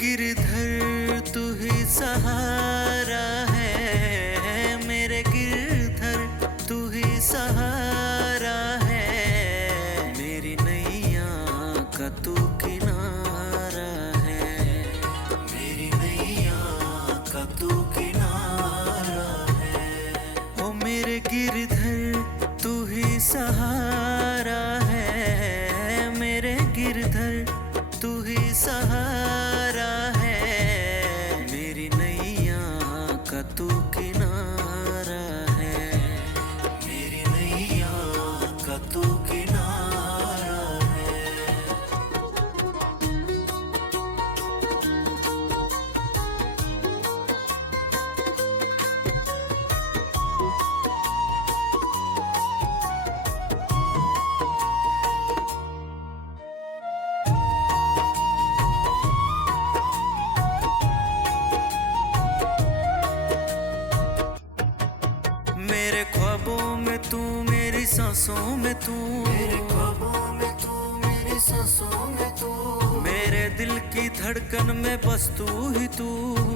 गिरधर तू ही सहारा है, मेरे गिरधर तू ही सहारा है, मेरी नैया का तू किनारा है, मेरी नैया का तू किनारा है। ओ मेरे गिरधर तू ही सहारा है, मेरे गिरधर तू ही सहारा है, मेरी नैया का तू किनारा है, मेरी नैया का तू किनारा है। मेरे ख्वाबों में तू, मेरी सांसों में तू, मेरे ख्वाबों में तू, मेरी सांसों में तू, मेरे दिल की धड़कन में बस तू ही तू,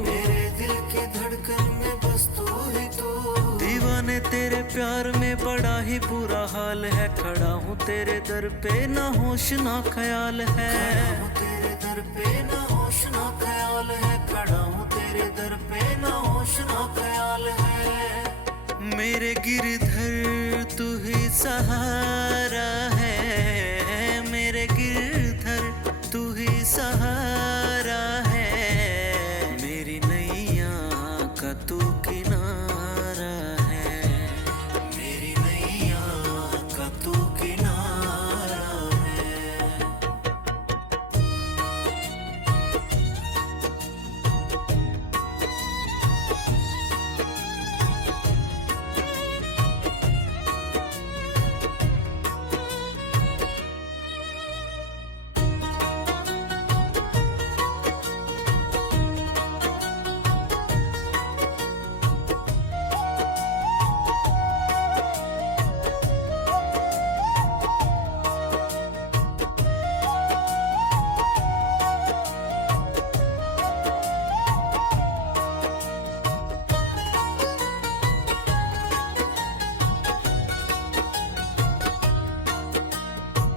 मेरे दिल की धड़कन में बस तू ही तू। दीवाने तेरे प्यार में बड़ा ही बुरा हाल है, खड़ा हूँ तेरे दर पे ना होश ना ख्याल है, खड़ा हूँ तेरे दर पे ना होश ना ख्याल है, खड़ा हूँ तेरे दर पे ना होश ना ख्याल है। मेरे गिरधर तू ही सहारा है, मेरे गिरधर तू ही सहारा है, मेरी नैया का तू किनारा है, मेरी नैया का तू किनारा है।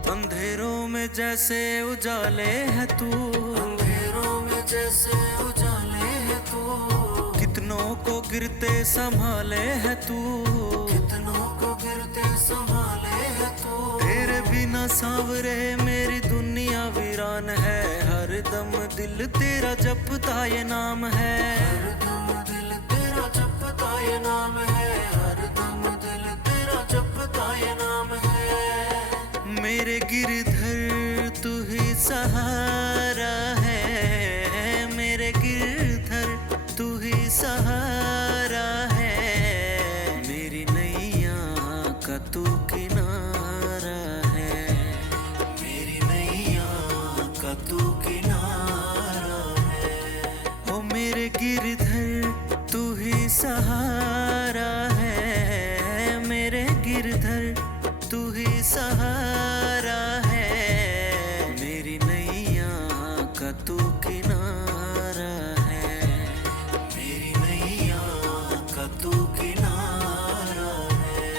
अंधेरों में जैसे उजाले है तू, अंधेरों में जैसे उजाले है तू, कितनों को गिरते संभाले है तू, कितनों को गिरते संभाले है तू। तेरे बिना सांवरे मेरी दुनिया वीरान है, हर दम दिल तेरा जपता ये नाम है, हरदम दिल तेरा जपता ये नाम है, हरदम दिल तेरा जपता ये नाम है। मेरे गिरधर तू ही सहारा है, मेरे गिरधर तू ही सहारा है, मेरी नैया का तू किनारा है, मेरी नैया का तू किनारा है। ओ मेरे गिरधर तू ही सहारा है, मेरे गिरधर तू ही सहारा है, मेरी नैया का तू किनारा है, मेरी नैया का तू किनारा है।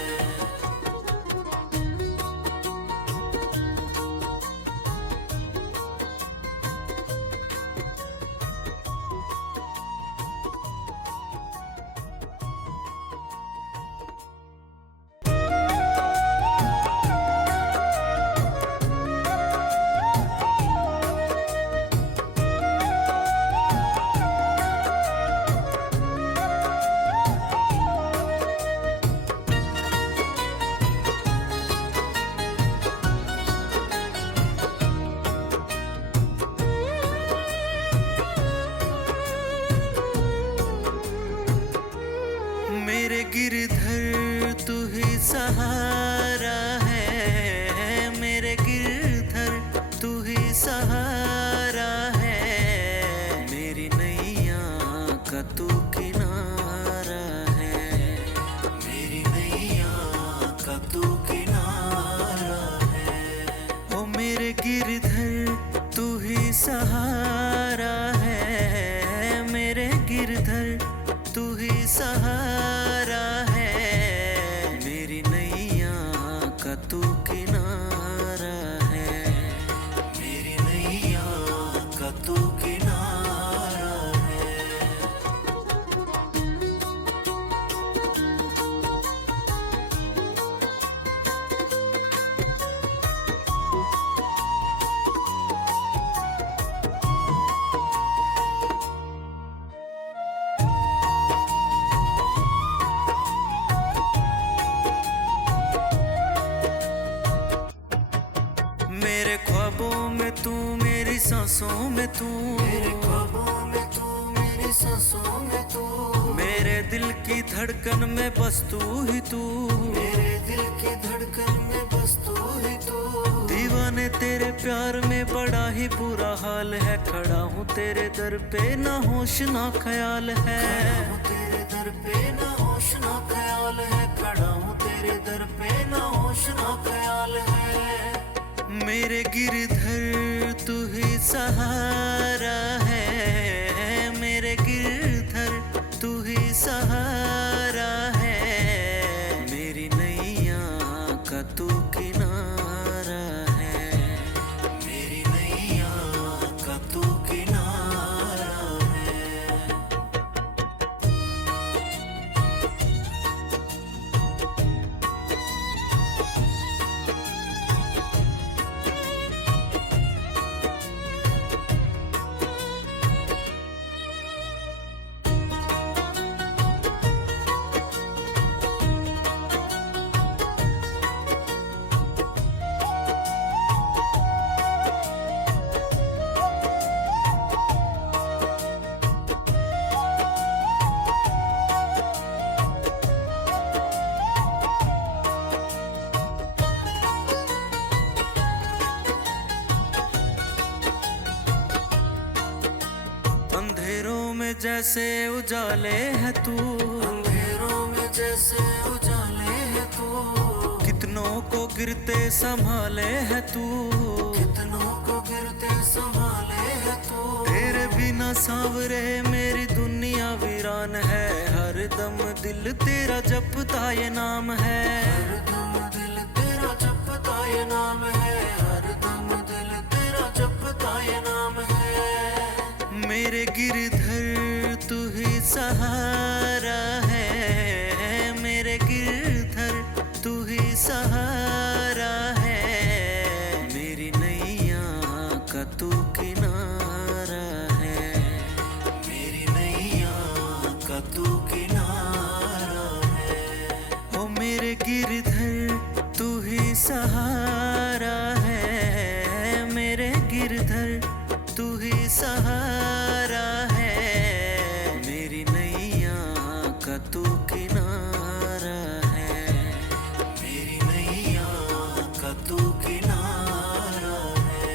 मेरी सांसों में तू, मेरे ख्वाबों में तू, मेरी सांसों में तू, मेरे दिल की धड़कन में बस तू ही तू, मेरे दिल की धड़कन में बस तू ही तू। दीवाने तेरे प्यार में बड़ा ही बुरा हाल है, खड़ा हूँ तेरे दर पे ना होश ना ख्याल है। खड़ा हूँ तेरे दर पे ना होश ना ख्याल है, खड़ा हूँ तेरे दर पे ना होश ना ख्याल है। मेरे गिरधर तू ही सहारा है, मेरे गिरधर तू ही सहारा है, मेरी नैया का तू किनारा है, मेरी नैया का तू किनारा है। अंधेरों में जैसे उजाले है तू, अंधेरों में जैसे उजाले है तू, कितनों को गिरते संभाले है तू, कितनों को गिरते संभाले है तू। तेरे बिना सांवरे मेरी दुनिया वीरान है, हर दम दिल तेरा जपता ये नाम है, हर दम दिल तेरा जपता ये नाम है, हर दम दिल तेरा जपता ये नाम है। मेरे गिरधर तू ही सहारा है, मेरे गिरधर तू ही सहारा है, मेरी नैया का तू किनारा है, मेरी नैया का तू किनारा है। ओ मेरे गिरधर तू ही सहारा है, मेरे गिरधर तू ही सहारा है, मेरी नैया का तू किनारा है, मेरी नैया का तू किनारा है।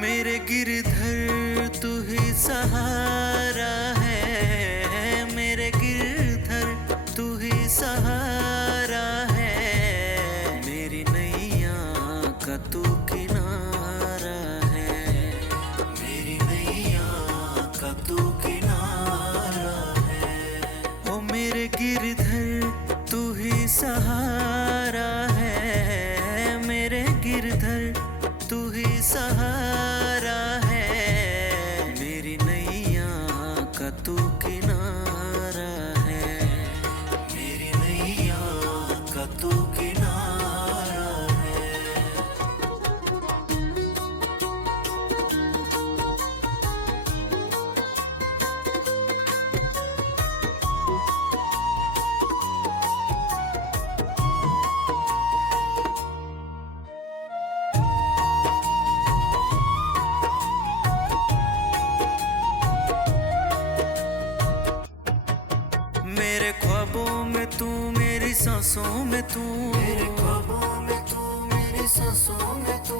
मेरे गिरधर तू ही सहारा है, मेरे गिरधर तू ही सहारा है, मेरी नैया का तू किनारा है, मेरी नैया का तू किनारा है। ओ मेरे गिरधर तू ही सहारा है, मेरे गिरधर तू ही सहारा है, मेरी नैया का तू किनारा है, मेरी नैया का तू किनारा है। मेरे ख्वाबों में तू, मेरी सांसों में तू, मेरे ख्वाबों में तू, मेरी सांसों में तू,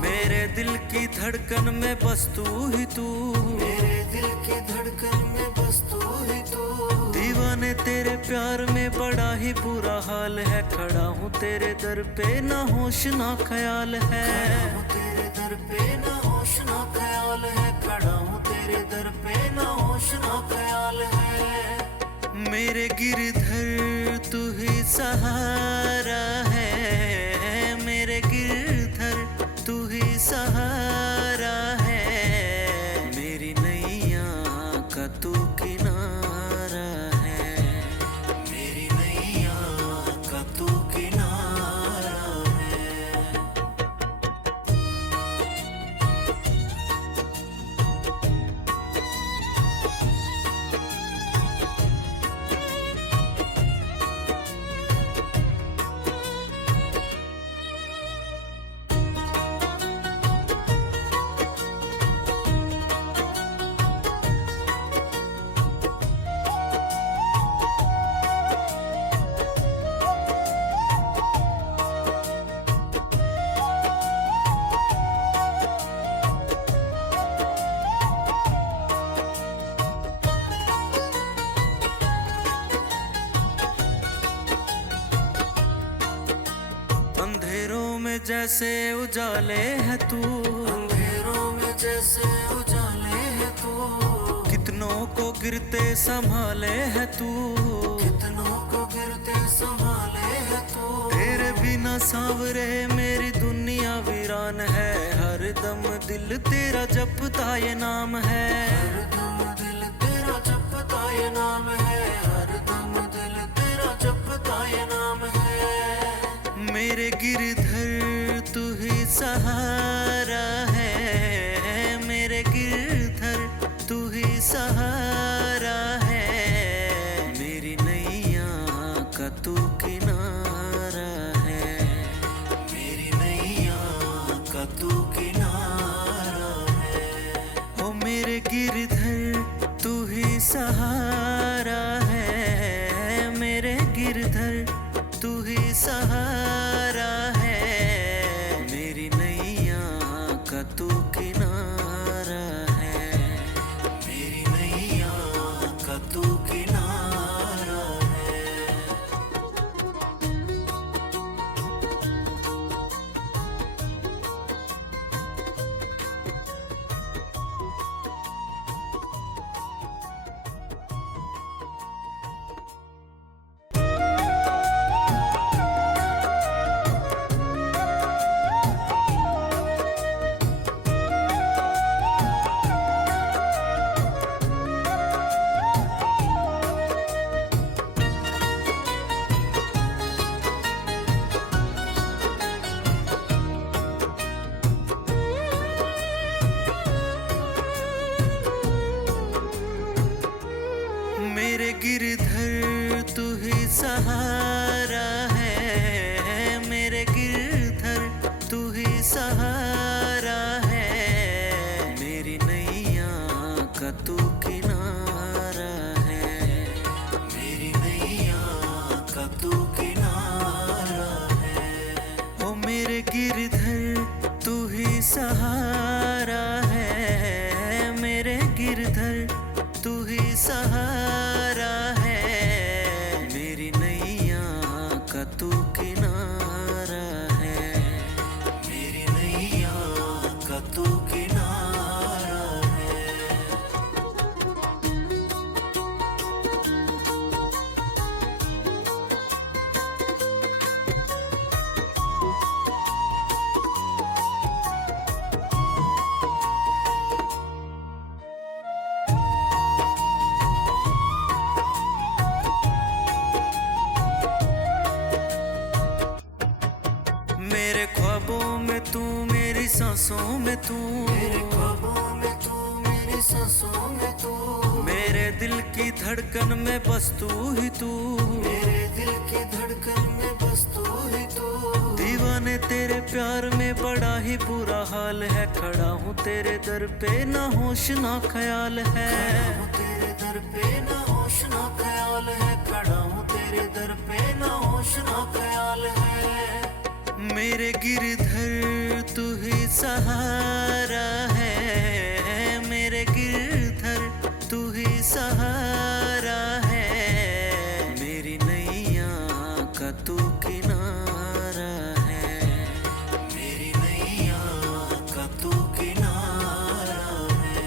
मेरे दिल की धड़कन में बस तू ही तू, मेरे दिल की धड़कन में बस तू ही तू। दीवाने तेरे प्यार में बड़ा ही बुरा हाल है, खड़ा हूँ तेरे दर पे ना होश ना ख्याल है, खड़ा हूँ तेरे दर पे ना होश ना ख्याल है, खड़ा हूँ तेरे दर पे ना होश ना ख्याल है। मेरे गिरधर तू ही सहारा है, मेरे गिरधर तू ही सहारा है, मेरी नैया का तू किनारा है, मेरी नैया का तू किनारा है। अंधेरों में जैसे उजाले है तू, अंधेरों में जैसे उजाले है तू, कितनों को गिरते संभाले है तू, कितनों को गिरते संभाले है तू। तेरे बिना सांवरे मेरी दुनिया वीरान है, हर दम दिल तेरा जपता ये नाम है, हरदम दिल तेरा जपता ये नाम है, हरदम दिल तेरा जपता ये नाम है। मेरे गिरधर तू ही सहारा है, मेरे गिरधर तू ही सहारा है, मेरी नैया का तू किनारा है, मेरी नैया का तू किनारा है। ओ मेरे गिरधर तू ही सहारा है, मेरे गिरधर तू ही सहारा है, मेरी नैया का तू किनारा है, मेरी नैया का तू किनारा है। मेरे गिरधर तू ही सहारा है, मेरे गिरधर तू ही सहारा है, मेरी नैया का तू किनारा है, मेरी नैया का तू किनारा है। ओ मेरे गिरधर तू ही सहारा है, मेरे गिरधर तू ही सहारा है, मेरी नैया का तू किनारा है, मेरी नैया का तू किनारा है। मेरे ख्वाबों में तू, मेरी सांसों में तू, मेरे ख्वाबों में तू, मेरी सांसों में तू, मेरे दिल की धड़कन में बस तू ही तू, मेरे दिल की धड़कन में बस तू ही तू। दीवाने तेरे प्यार में बड़ा ही बुरा हाल है, खड़ा हूँ तेरे दर पे ना होश ना ख्याल है, खड़ा हूँ तेरे दर पे ना होश ना ख्याल है, खड़ा हूँ तेरे दर पे ना होश ना ख्याल है। मेरे गिरधर तू ही सहारा है, मेरे गिरधर तू ही सहारा है, मेरी नैया का तू किनारा है, मेरी नैया का तू किनारा है।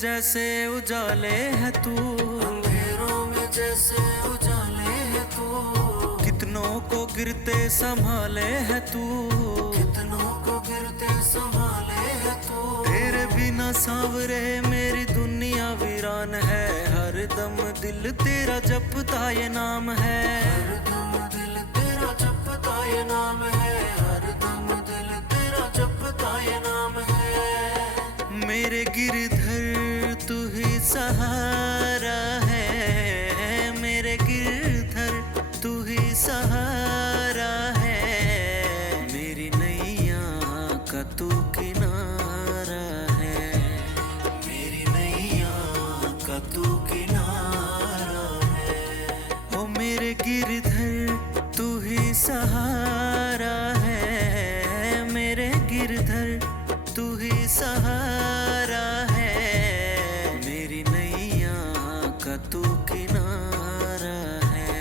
जैसे उजाले है तू, अंधेरों में जैसे उजाले है तू, कितनों को गिरते संभाले है तू, कितनों को गिरते संभाले है तू। तेरे बिना सांवरे मेरी दुनिया वीरान है, हर दम दिल तेरा जपता ये नाम है, हर दम दिल तेरा जपता ये नाम है, हर दम दिल तेरा जपता ये नाम है। मेरे गिरधर तू ही सहारा है, मेरे गिरधर तू ही सहारा है, मेरी नैया का तू किनारा है, मेरी नैया का तू किनारा है। ओ मेरे गिरधर तू ही सहारा है, मेरे गिरधर तू ही सहारा है, मेरी नैया का तू किनारा है,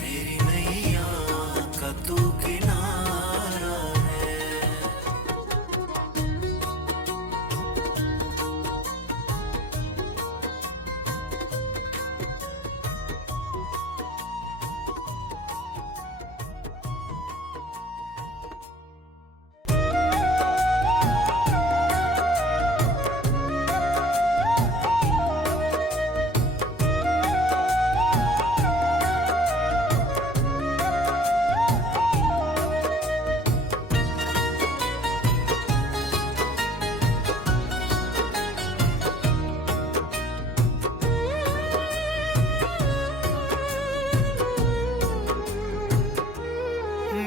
मेरी नैया का तू किनारा है।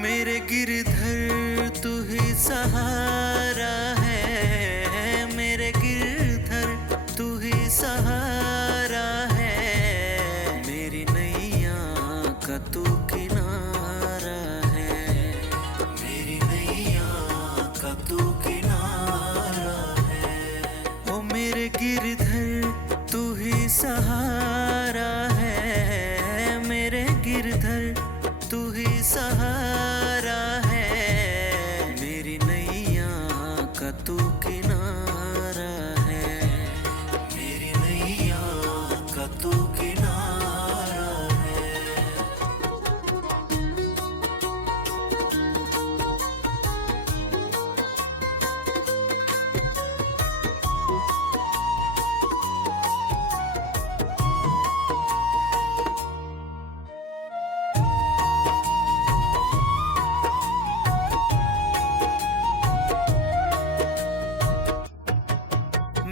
मेरे गिरधर तू ही सहारा है, मेरे गिरधर तू ही सहारा है, मेरी नैया का तू किनारा है, मेरी नैया का तू किनारा है। ओ मेरे गिरधर तू ही सहारा है, मेरे गिरधर तू ही सहारा है, मेरी नैया का तू किनारा है, मेरी नैया का तू किनारा है।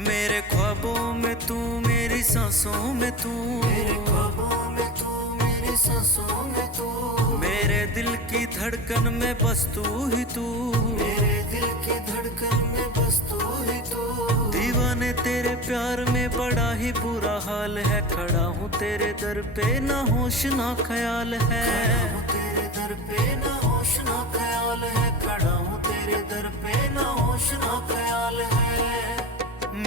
मेरे ख्वाबों में तू, मेरी सांसों में तू, मेरे ख्वाबों में तू, मेरी सांसों में तू, मेरे दिल की धड़कन में बस तू ही तू, मेरे दिल की धड़कन में बस तू ही तू। दीवाने तेरे प्यार में बड़ा ही बुरा हाल है, खड़ा हूँ तेरे दर पे ना होश ना ख्याल है, खड़ा हूँ तेरे दर पे ना होश ना ख्याल है, खड़ा हूँ तेरे दर पे ना होश ना ख्याल है।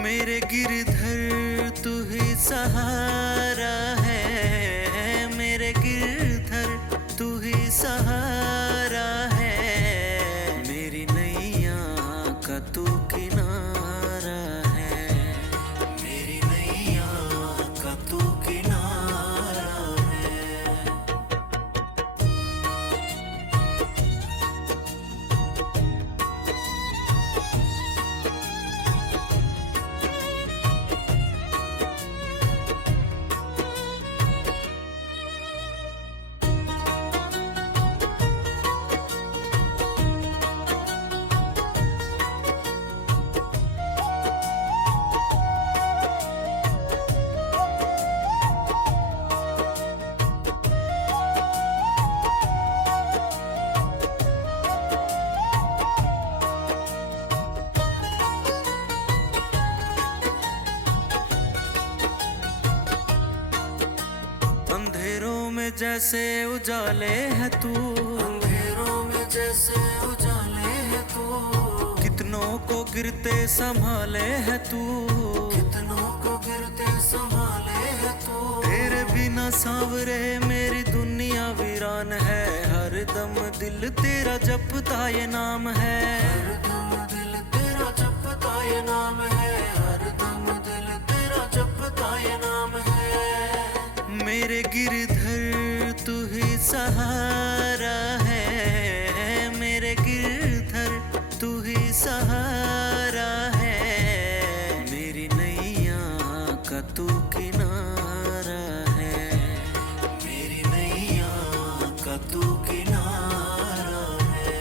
मेरे गिरधर तू ही सहारा है, मेरे गिरधर तू ही सहारा है, मेरी नैया का तू किनारा है, मेरी नैया का तू किनारा है। अंधेरों में जैसे उजाले है तू, अंधेरों में जैसे उजाले है तू, कितनों को गिरते संभाले है तू, कितनों को गिरते संभाले है तू। तेरे बिना सांवरे मेरी दुनिया वीरान है, हर दम दिल तेरा जपता ये नाम है, हर दम दिल तेरा जपता ये नाम है, हर दम दिल जपता ये नाम है। मेरे गिरधर तू ही सहारा है, मेरे गिरधर तू ही सहारा है, मेरी नैया का तू किनारा है, मेरी नैया का तू किनारा है।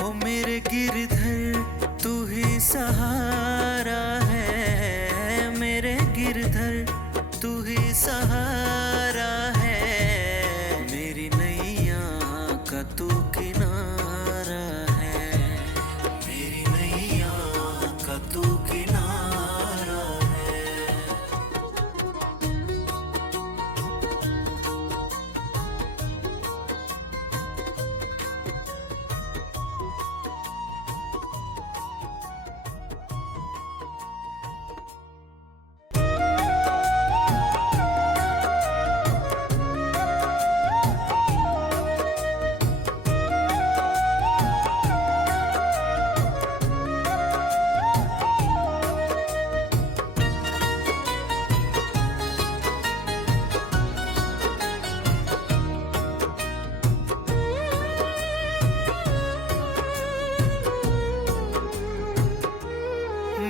ओ मेरे गिरधर तू ही सहारा है, मेरे गिरधर तू ही सहारा है, मेरी नैया का तू किनारा है, मेरी नैया का तू किनारा है।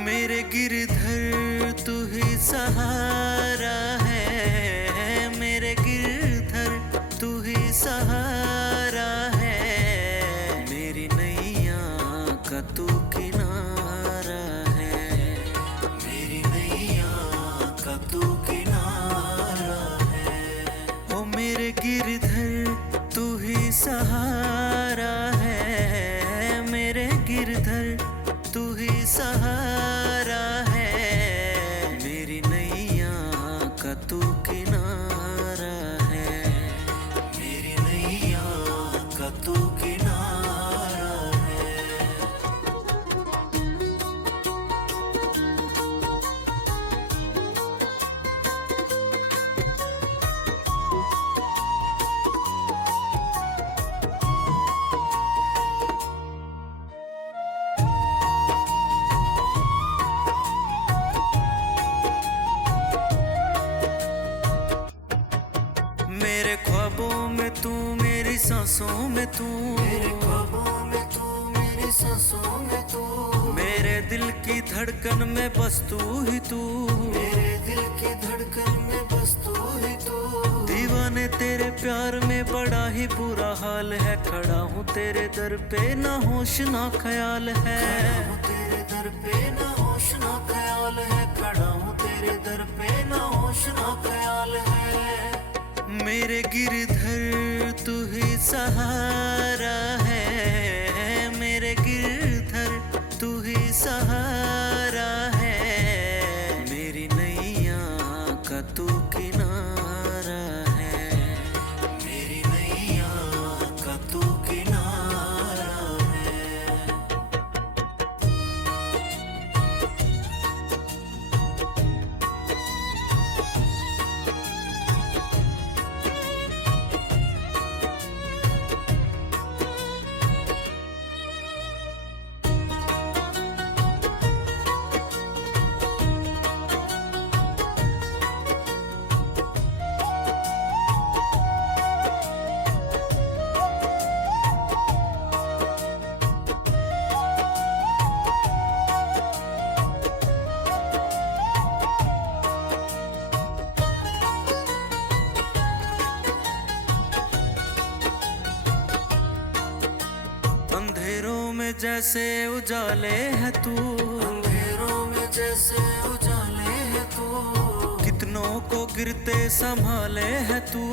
मेरे गिरधर तू ही सहारा है, मेरे गिरधर तू ही सहारा है, मेरी नैया का तू किनारा है, मेरी नैया का तू किनारा है। ओ मेरे गिरधर तू ही सहारा है, मेरे गिरधर तू ही सहारा है, मेरी नैया का तू किनारा है, मेरी नैया का तू किनारा है। मेरे ख्वाबों में तू, मेरी सांसों में तू, मेरे ख्वाबों में तू, मेरी सांसों में तू, मेरे दिल की धड़कन में बस तू ही तू, मेरे दिल की धड़कन में बस तू ही तू। दीवाने तेरे प्यार में बड़ा ही बुरा हाल है, खड़ा हूँ तेरे दर पे ना होश ना ख्याल है, खड़ा हूँ तेरे दर पे ना होश ना ख्याल है, खड़ा हूँ तेरे दर पे ना होश ना ख्याल है। मेरे गिरधर तू ही सहारा है, मेरे गिरधर तू ही सहारा है, मेरी नैया का तू किनारा है, मेरी नैया का तू किनारा है। अंधेरों में जैसे उजाले है तू, अंधेरों में जैसे उजाले है तू, कितनों को गिरते संभाले है तू,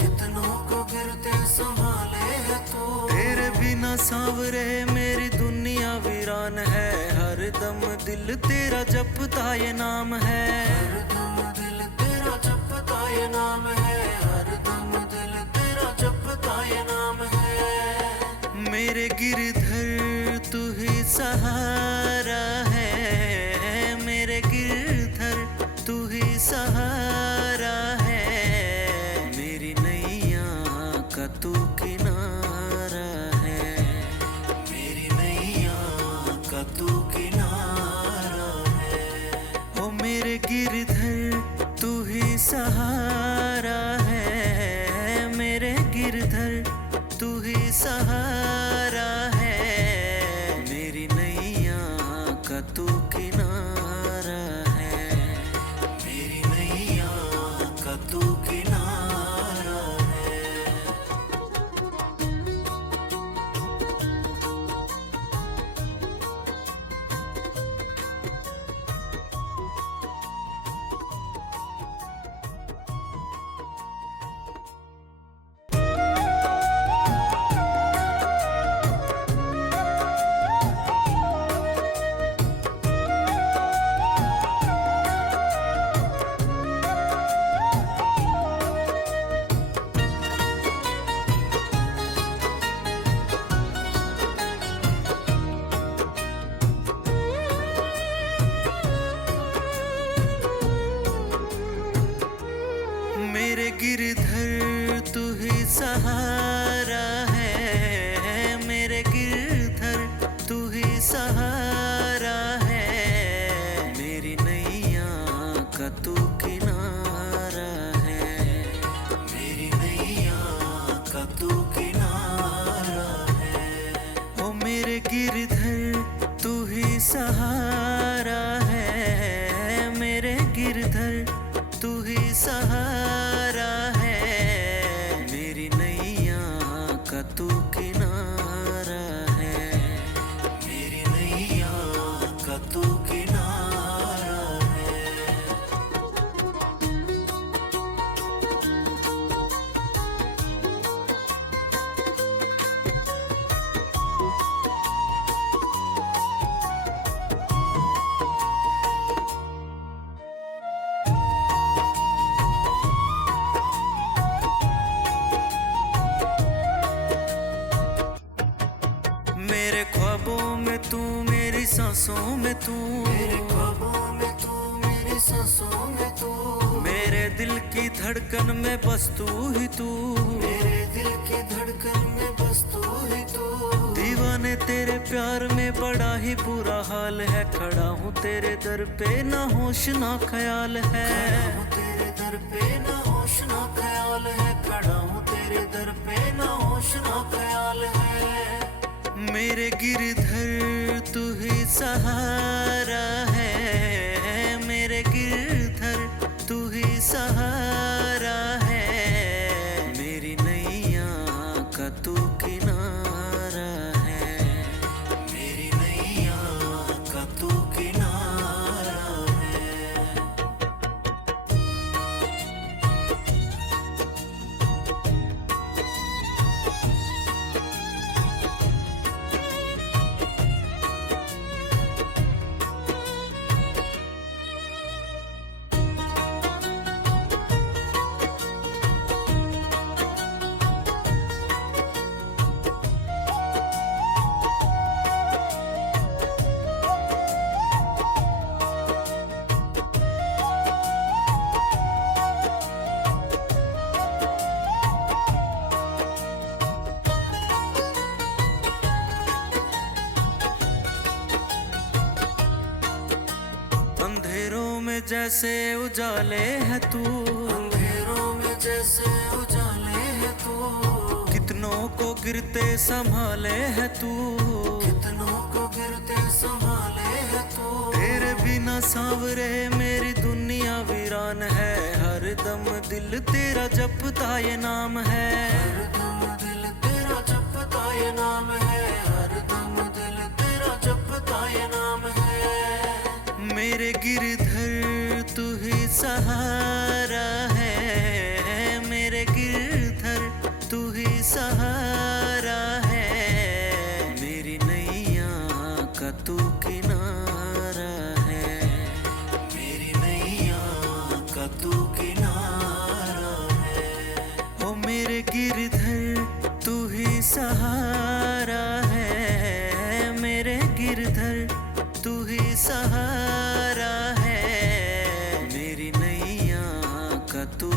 कितनों को गिरते संभाले है तू। तेरे बिना सांवरे मेरी दुनिया वीरान है, हर दम दिल तेरा जपता ये नाम है, हरदम दिल तेरा जपता ये नाम है, हरदम दिल तेरा जपता ये नाम है। मेरे गिरधर तू ही सहारा है, मेरे गिरधर तू ही सहारा है, मेरी नैया का तू किनारा है, मेरी नैया का तू किनारा है। ओ मेरे गिरधर गिरधर तू ही सहारा है, मेरी नैया का तू किनारा है, मेरी नैया का तू किनारा है। मेरे गिरधर तू ही सहारा है, मेरे गिरधर तू ही सहारा है, मेरी नैया का तू किनारा है, मेरी नैया का तू किनारा है। ओ मेरे गिरधर तू ही सहारा है, मेरे गिरधर तू ही सहारा है, मेरी नैया का तू किनारा है, मेरी नैया का तू किनारा है। मेरे ख्वाबों में तू, मेरी सांसों में तू, मेरे ख्वाबों में तू, मेरी सांसों में तू, मेरे दिल की धड़कन में बस तू ही तू, मेरे दिल की धड़कन में बस तू ही तू। दीवाने तेरे प्यार में बड़ा ही बुरा हाल है, खड़ा हूँ तेरे दर पे ना होश ना ख्याल है, खड़ा हूँ तेरे दर पे ना होश ना ख्याल है, खड़ा हूँ तेरे दर पे ना होश ना ख्याल है। मेरे गिरधर तू ही सहारा है, मेरे गिरधर तू ही सहारा है, मेरी नैया का तू किनारा है, मेरी नैया का तू किनारा है। अंधेरों में जैसे उजाले है तू, अंधेरों में जैसे उजाले है तू, कितनों को गिरते संभाले है तू, कितनों को गिरते संभाले है तू। तेरे बिना सांवरे मेरी दुनिया वीरान है, हर दम दिल तेरा जपता ये नाम है, हर दम दिल तेरा जपता ये नाम है, हर दम दिल तेरा जपता ये नाम है। मेरे गिरधर तू ही सहारा है, मेरे गिरधर तू ही सहारा है, मेरी नैया का तू किनारा है, मेरी नैया का तू किनारा है। ओ मेरे गिरधर तू ही सहारा है, मेरे गिरधर तू ही सहारा है, मेरी नैया का तू